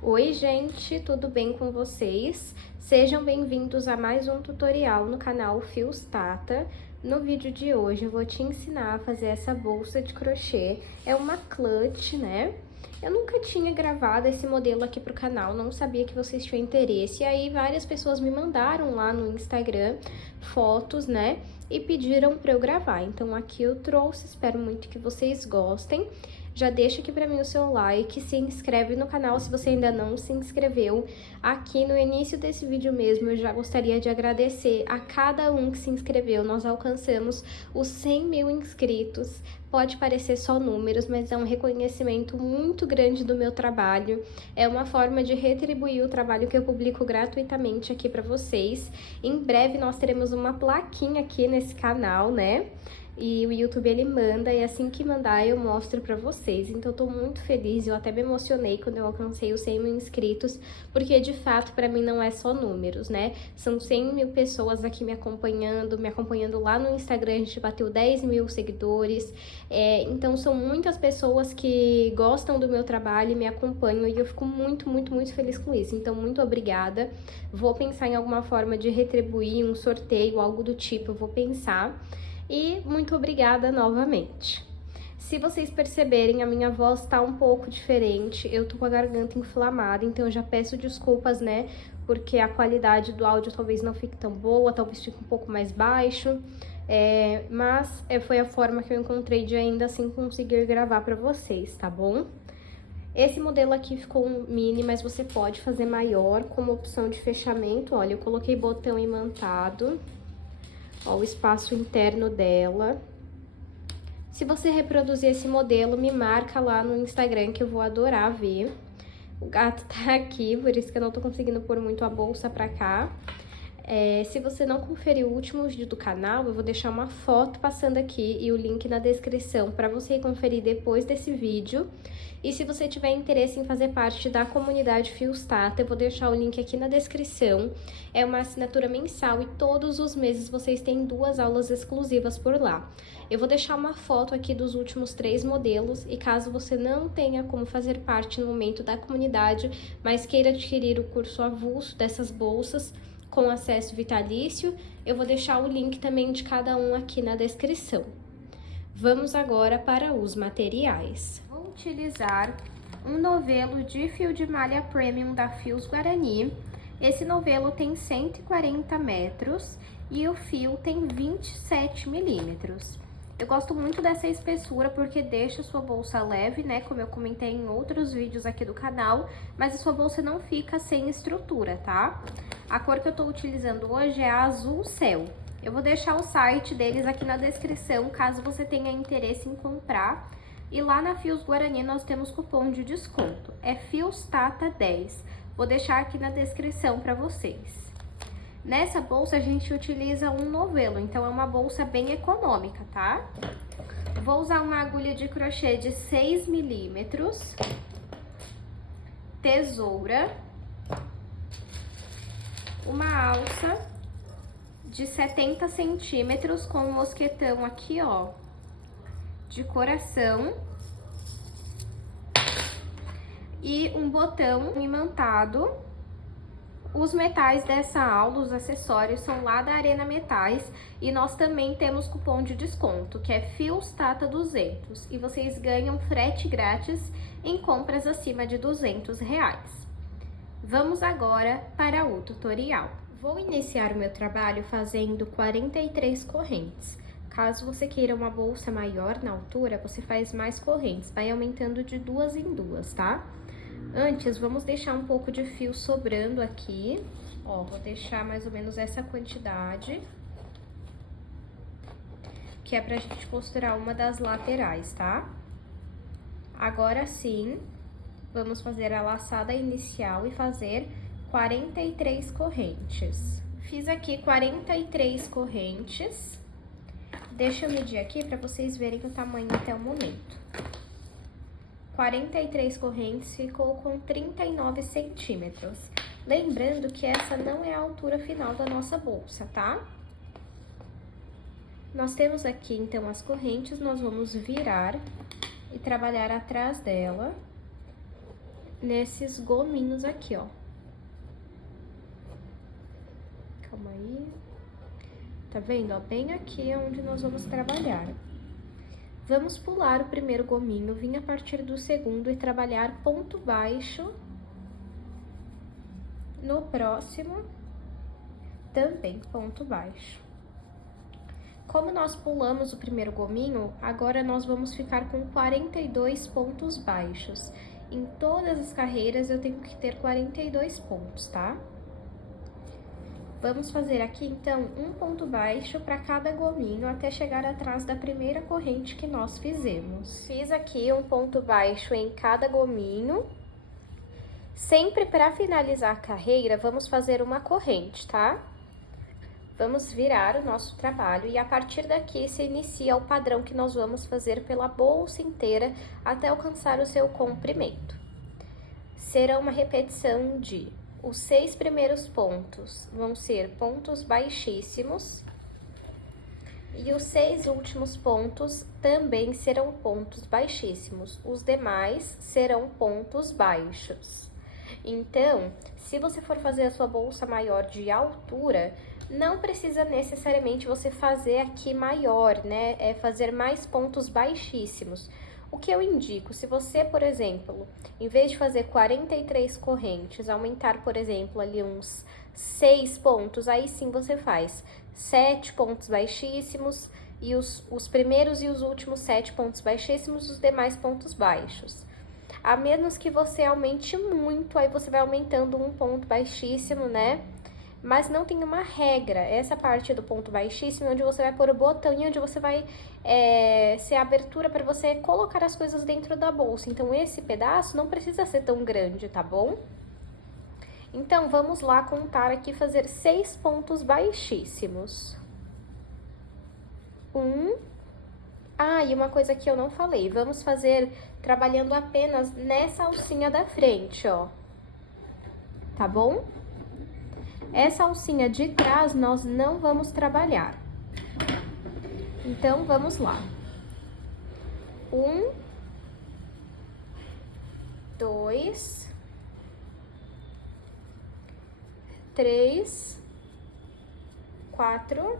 Oi gente, tudo bem com vocês? Sejam bem-vindos a mais um tutorial no canal Fios Tata. No vídeo de hoje eu vou te ensinar a fazer essa bolsa de crochê. É uma clutch, né? Eu nunca tinha gravado esse modelo aqui pro canal, não sabia que vocês tinham interesse. E aí várias pessoas me mandaram lá no Instagram fotos, né? E pediram para eu gravar. Então aqui eu trouxe, espero muito que vocês gostem. Já deixa aqui pra mim o seu like, se inscreve no canal se você ainda não se inscreveu. Aqui no início desse vídeo mesmo, eu já gostaria de agradecer a cada um que se inscreveu. Nós alcançamos os 100 mil inscritos. Pode parecer só números, mas é um reconhecimento muito grande do meu trabalho. É uma forma de retribuir o trabalho que eu publico gratuitamente aqui pra vocês. Em breve nós teremos uma plaquinha aqui nesse canal, né? E o YouTube ele manda, e assim que mandar eu mostro pra vocês. Então eu tô muito feliz, eu até me emocionei quando eu alcancei os 100 mil inscritos, porque de fato pra mim não é só números, né? São 100 mil pessoas aqui me acompanhando lá no Instagram, a gente bateu 10 mil seguidores. Então são muitas pessoas que gostam do meu trabalho e me acompanham, e eu fico muito, muito, muito feliz com isso. Então muito obrigada. Vou pensar em alguma forma de retribuir, um sorteio, algo do tipo, eu vou pensar. E muito obrigada novamente. Se vocês perceberem, a minha voz tá um pouco diferente, eu tô com a garganta inflamada, então eu já peço desculpas, né, porque a qualidade do áudio talvez não fique tão boa, talvez fique um pouco mais baixo, mas foi a forma que eu encontrei de ainda assim conseguir gravar pra vocês, tá bom? Esse modelo aqui ficou um mini, mas você pode fazer maior, como opção de fechamento. Olha, eu coloquei botão imantado. Ó, o espaço interno dela. Se você reproduzir esse modelo, me marca lá no Instagram que eu vou adorar ver. O gato tá aqui, por isso que eu não tô conseguindo pôr muito a bolsa pra cá. Se você não conferiu o último vídeo do canal, eu vou deixar uma foto passando aqui e o link na descrição para você conferir depois desse vídeo. E se você tiver interesse em fazer parte da comunidade Fios Tata, eu vou deixar o link aqui na descrição. É uma assinatura mensal e todos os meses vocês têm 2 aulas exclusivas por lá. Eu vou deixar uma foto aqui dos últimos 3 modelos e caso você não tenha como fazer parte no momento da comunidade, mas queira adquirir o curso avulso dessas bolsas, com acesso vitalício, eu vou deixar o link também de cada um aqui na descrição. Vamos agora para os materiais. Vou utilizar um novelo de fio de malha premium da Fios Guarani. Esse novelo tem 140 metros e o fio tem 27 milímetros. Eu gosto muito dessa espessura porque deixa a sua bolsa leve, né? Como eu comentei em outros vídeos aqui do canal, mas a sua bolsa não fica sem estrutura, tá? A cor que eu tô utilizando hoje é a azul céu. Eu vou deixar o site deles aqui na descrição, caso você tenha interesse em comprar. E lá na Fios Guarani nós temos cupom de desconto, é FIOSTATA10. Vou deixar aqui na descrição para vocês. Nessa bolsa a gente utiliza um novelo, então é uma bolsa bem econômica, tá? Vou usar uma agulha de crochê de 6 milímetros, tesoura, uma alça de 70 centímetros com um mosquetão aqui, ó, de coração, e um botão imantado. Os metais dessa aula, os acessórios, são lá da Arena Metais e nós também temos cupom de desconto, que é FIOSTATA200, e vocês ganham frete grátis em compras acima de R$200. Vamos agora para o tutorial. Vou iniciar o meu trabalho fazendo 43 correntes. Caso você queira uma bolsa maior na altura, você faz mais correntes, vai aumentando de 2 em 2, tá? Antes, vamos deixar um pouco de fio sobrando aqui, ó, vou deixar mais ou menos essa quantidade, que é pra gente costurar uma das laterais, tá? Agora sim, vamos fazer a laçada inicial e fazer 43 correntes. Fiz aqui 43 correntes, deixa eu medir aqui pra vocês verem o tamanho até o momento. 43 correntes ficou com 39 centímetros. Lembrando que essa não é a altura final da nossa bolsa, tá? Nós temos aqui, então, as correntes, nós vamos virar e trabalhar atrás dela. nesses gominhos aqui, ó. Calma aí. Tá vendo, ó? Bem aqui é onde nós vamos trabalhar. Vamos pular o primeiro gominho, vir a partir do segundo e trabalhar ponto baixo. No próximo, também ponto baixo. Como nós pulamos o primeiro gominho, agora nós vamos ficar com 42 pontos baixos. Em todas as carreiras eu tenho que ter 42 pontos, tá? Vamos fazer aqui, então, um ponto baixo para cada gominho até chegar atrás da primeira corrente que nós fizemos. Fiz aqui um ponto baixo em cada gominho. Sempre para finalizar a carreira, vamos fazer uma corrente, tá? Vamos virar o nosso trabalho e a partir daqui se inicia o padrão que nós vamos fazer pela bolsa inteira até alcançar o seu comprimento. Será uma repetição de... Os 6 primeiros pontos vão ser pontos baixíssimos e os 6 últimos pontos também serão pontos baixíssimos. Os demais serão pontos baixos. Então, se você for fazer a sua bolsa maior de altura, não precisa necessariamente você fazer aqui maior, né? É fazer mais pontos baixíssimos. O que eu indico, se você, por exemplo, em vez de fazer 43 correntes, aumentar, por exemplo, ali uns 6 pontos, aí sim você faz 7 pontos baixíssimos e os primeiros e os últimos 7 pontos baixíssimos, os demais pontos baixos. A menos que você aumente muito, aí você vai aumentando um ponto baixíssimo, né? Mas não tem uma regra. Essa parte do ponto baixíssimo é onde você vai pôr o botão e onde você vai ser a abertura para você colocar as coisas dentro da bolsa. Então, esse pedaço não precisa ser tão grande, tá bom? Então, vamos lá contar aqui, fazer 6 pontos baixíssimos. 1. Ah, e uma coisa que eu não falei. Vamos fazer trabalhando apenas nessa alcinha da frente, ó. Tá bom? Essa alcinha de trás nós não vamos trabalhar. Então, vamos lá. 1, 2, 3, 4,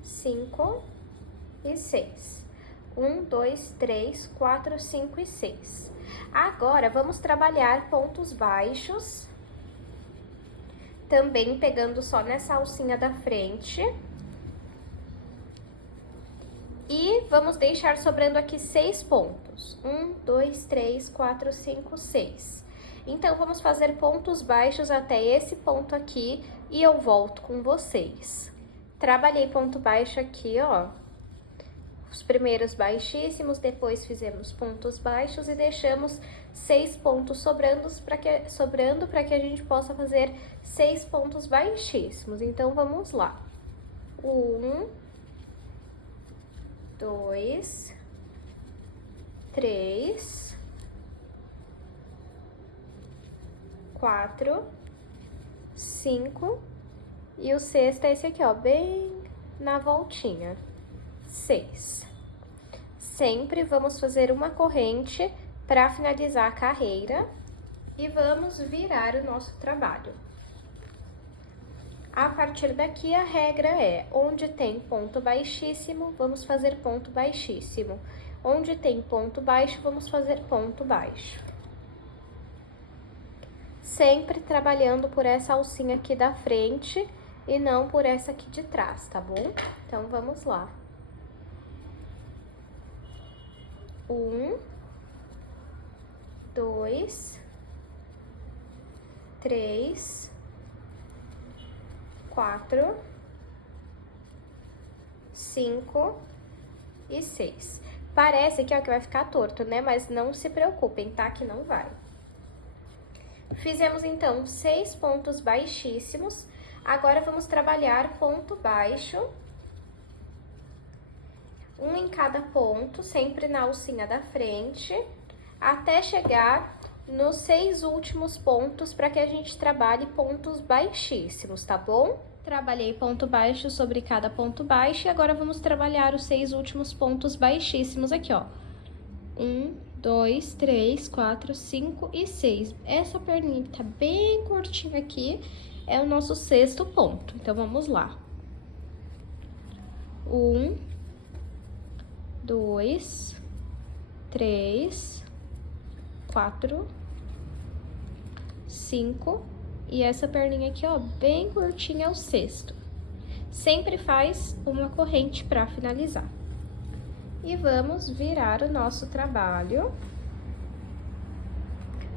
5 e 6. 1, 2, 3, 4, 5 e 6. Agora, vamos trabalhar pontos baixos. Também pegando só nessa alcinha da frente. E vamos deixar sobrando aqui 6 pontos. 1, 2, 3, 4, 5, 6. Então, vamos fazer pontos baixos até esse ponto aqui e eu volto com vocês. Trabalhei ponto baixo aqui, ó. Os primeiros baixíssimos, depois fizemos pontos baixos e deixamos 6 pontos sobrando para que a gente possa fazer 6 pontos baixíssimos. Então, vamos lá. 1, 2, 3, 4, 5 e o sexto é esse aqui, ó, bem na voltinha. 6. Sempre vamos fazer uma corrente para finalizar a carreira e vamos virar o nosso trabalho. A partir daqui, a regra é, onde tem ponto baixíssimo, vamos fazer ponto baixíssimo. Onde tem ponto baixo, vamos fazer ponto baixo. Sempre trabalhando por essa alcinha aqui da frente e não por essa aqui de trás, tá bom? Então, vamos lá. 1, 2, 3, 4, 5 e 6. Parece aqui, ó, que vai ficar torto, né? Mas não se preocupem, tá? Que não vai. Fizemos, então, 6 pontos baixíssimos. Agora, vamos trabalhar ponto baixo. Um em cada ponto, sempre na alcinha da frente, até chegar nos 6 últimos pontos, para que a gente trabalhe pontos baixíssimos, tá bom? Trabalhei ponto baixo sobre cada ponto baixo, e agora vamos trabalhar os 6 últimos pontos baixíssimos aqui, ó. 1, 2, 3, 4, 5 e 6. Essa perninha que tá bem curtinha aqui é o nosso sexto ponto. Então, vamos lá. 1, 2, 3, 4, 5 e essa perninha aqui, ó, bem curtinha é o sexto. Sempre faz uma corrente para finalizar. E vamos virar o nosso trabalho.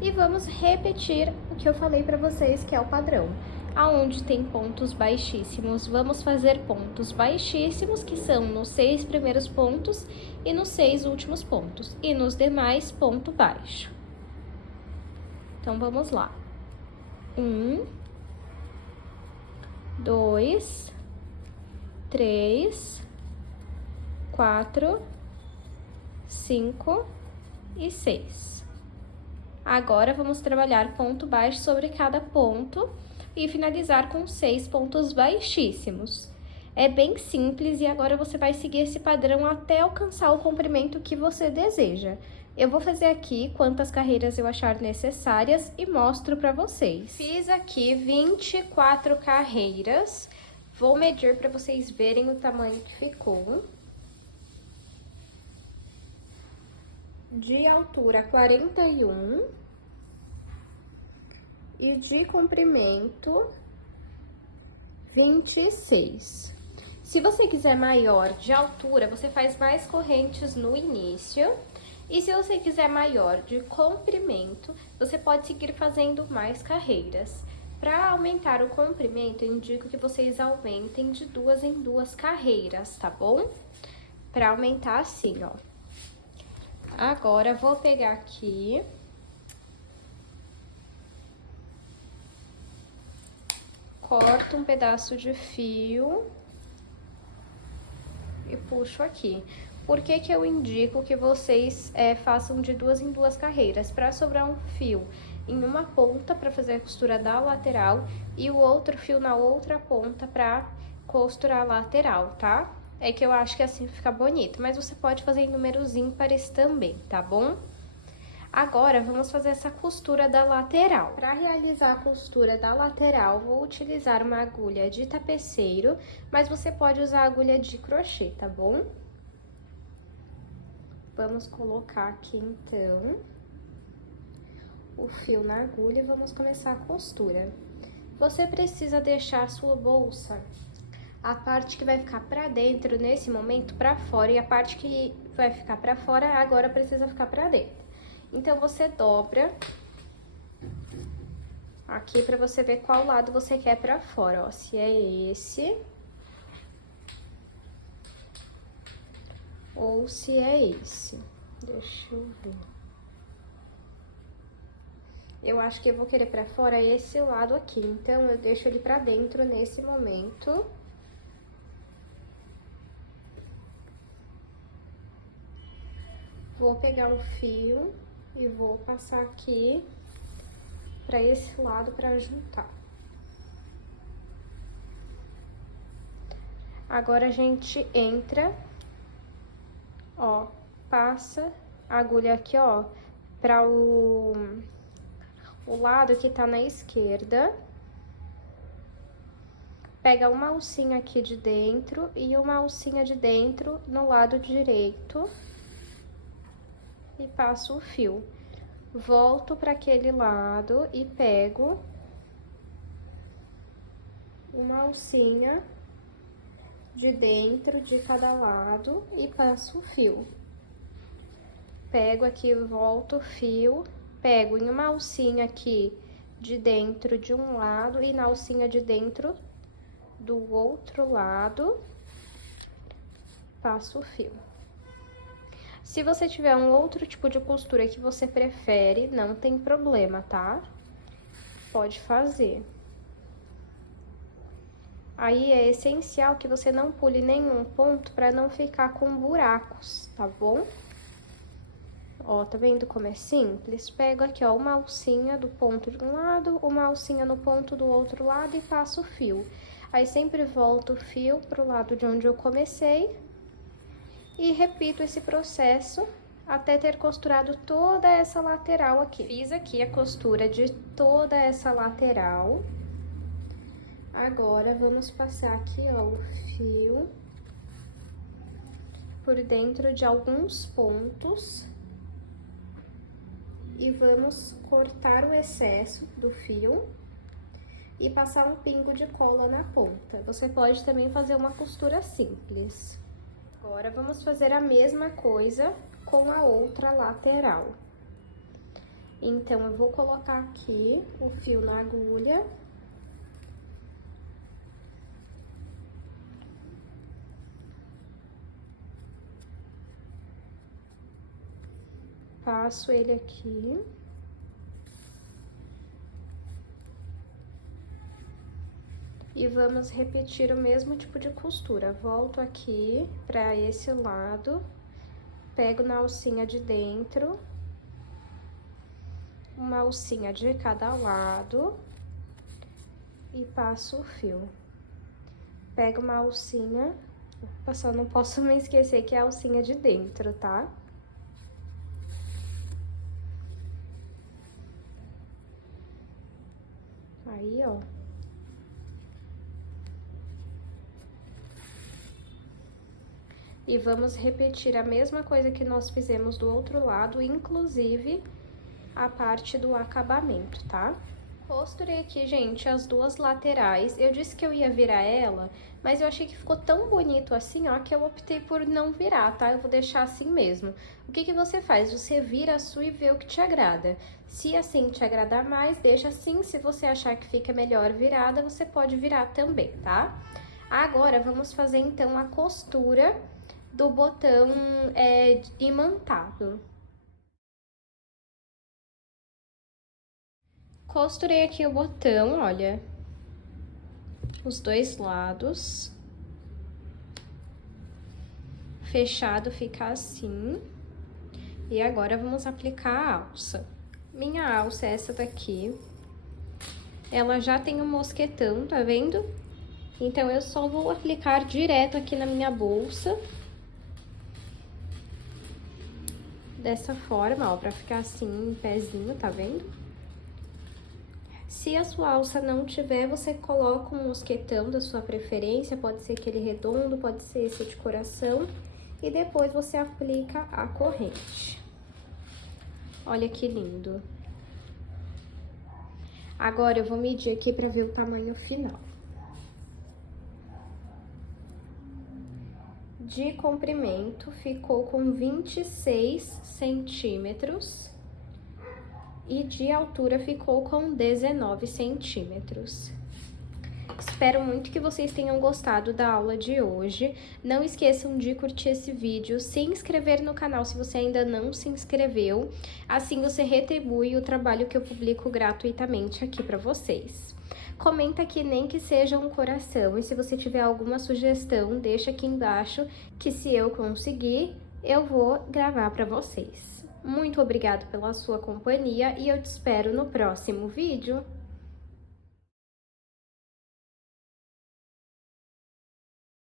E vamos repetir o que eu falei para vocês, que é o padrão. Aonde tem pontos baixíssimos, vamos fazer pontos baixíssimos, que são nos 6 primeiros pontos e nos 6 últimos pontos. E nos demais, ponto baixo. Então, vamos lá. 1, 2, 3, 4, 5 e 6. Agora, vamos trabalhar ponto baixo sobre cada ponto e finalizar com 6 pontos baixíssimos. É bem simples e agora você vai seguir esse padrão até alcançar o comprimento que você deseja. Eu vou fazer aqui quantas carreiras eu achar necessárias e mostro para vocês. Fiz aqui 24 carreiras. Vou medir para vocês verem o tamanho que ficou. De altura 41 e de comprimento 26. Se você quiser maior de altura, você faz mais correntes no início. E se você quiser maior de comprimento, você pode seguir fazendo mais carreiras. Para aumentar o comprimento, eu indico que vocês aumentem de 2 em 2 carreiras, tá bom? Para aumentar assim, ó. Agora, vou pegar aqui. Corto um pedaço de fio. E puxo aqui. Por que que eu indico que vocês façam de 2 em 2 carreiras? Para sobrar um fio em uma ponta para fazer a costura da lateral e o outro fio na outra ponta para costurar a lateral, tá? É que eu acho que assim fica bonito, mas você pode fazer em números ímpares também, tá bom? Agora, vamos fazer essa costura da lateral. Para realizar a costura da lateral, vou utilizar uma agulha de tapeceiro, mas você pode usar agulha de crochê, tá bom? Vamos colocar aqui, então, o fio na agulha e vamos começar a costura. Você precisa deixar a sua bolsa, a parte que vai ficar pra dentro, nesse momento, pra fora, e a parte que vai ficar pra fora, agora precisa ficar pra dentro. Então, você dobra aqui pra você ver qual lado você quer pra fora, ó, se é esse ou se é esse. Deixa eu ver. Eu acho que eu vou querer pra fora esse lado aqui, então eu deixo ele pra dentro nesse momento. Vou pegar o fio e vou passar aqui pra esse lado pra juntar. Agora, a gente entra, ó, passa a agulha aqui, ó, pra o lado que tá na esquerda. Pega uma alcinha aqui de dentro e uma alcinha de dentro no lado direito. E passo o fio. Volto para aquele lado e pego uma alcinha de dentro de cada lado e passo o fio. Pego aqui, volto o fio, pego em uma alcinha aqui de dentro de um lado e na alcinha de dentro do outro lado, passo o fio. Se você tiver um outro tipo de costura que você prefere, não tem problema, tá? Pode fazer. Aí é essencial que você não pule nenhum ponto para não ficar com buracos, tá bom? Ó, tá vendo como é simples? Pego aqui, ó, uma alcinha do ponto de um lado, uma alcinha no ponto do outro lado e passo o fio. Aí, sempre volto o fio pro lado de onde eu comecei e repito esse processo até ter costurado toda essa lateral aqui. Fiz aqui a costura de toda essa lateral. Agora, vamos passar aqui, ó, o fio por dentro de alguns pontos e vamos cortar o excesso do fio e passar um pingo de cola na ponta. Você pode também fazer uma costura simples. Agora, vamos fazer a mesma coisa com a outra lateral. Então, eu vou colocar aqui o fio na agulha. Passo ele aqui. E vamos repetir o mesmo tipo de costura. Volto aqui para esse lado, pego na alcinha de dentro, uma alcinha de cada lado e passo o fio. Pego uma alcinha, opa, só não posso me esquecer que é a alcinha de dentro, tá? Aí, ó. E vamos repetir a mesma coisa que nós fizemos do outro lado, inclusive a parte do acabamento, tá? Costurei aqui, gente, as duas laterais. Eu disse que eu ia virar ela, mas eu achei que ficou tão bonito assim, ó, que eu optei por não virar, tá? Eu vou deixar assim mesmo. O que que você faz? Você vira a sua e vê o que te agrada. Se assim te agradar mais, deixa assim. Se você achar que fica melhor virada, você pode virar também, tá? Agora, vamos fazer, então, a costura do botão imantado. Costurei aqui o botão, olha, os dois lados. Fechado fica assim. E agora vamos aplicar a alça. Minha alça é essa daqui. Ela já tem um mosquetão, tá vendo? Então, eu só vou aplicar direto aqui na minha bolsa. Dessa forma, ó, pra ficar assim, em pezinho, tá vendo? Se a sua alça não tiver, você coloca um mosquetão da sua preferência, pode ser aquele redondo, pode ser esse de coração, e depois você aplica a corrente. Olha que lindo. Agora, eu vou medir aqui pra ver o tamanho final. De comprimento, ficou com 26 centímetros. E de altura ficou com 19 centímetros. Espero muito que vocês tenham gostado da aula de hoje. Não esqueçam de curtir esse vídeo, se inscrever no canal se você ainda não se inscreveu. Assim você retribui o trabalho que eu publico gratuitamente aqui para vocês. Comenta aqui, nem que seja um coração, e se você tiver alguma sugestão, deixa aqui embaixo, que se eu conseguir, eu vou gravar para vocês. Muito obrigada pela sua companhia e eu te espero no próximo vídeo.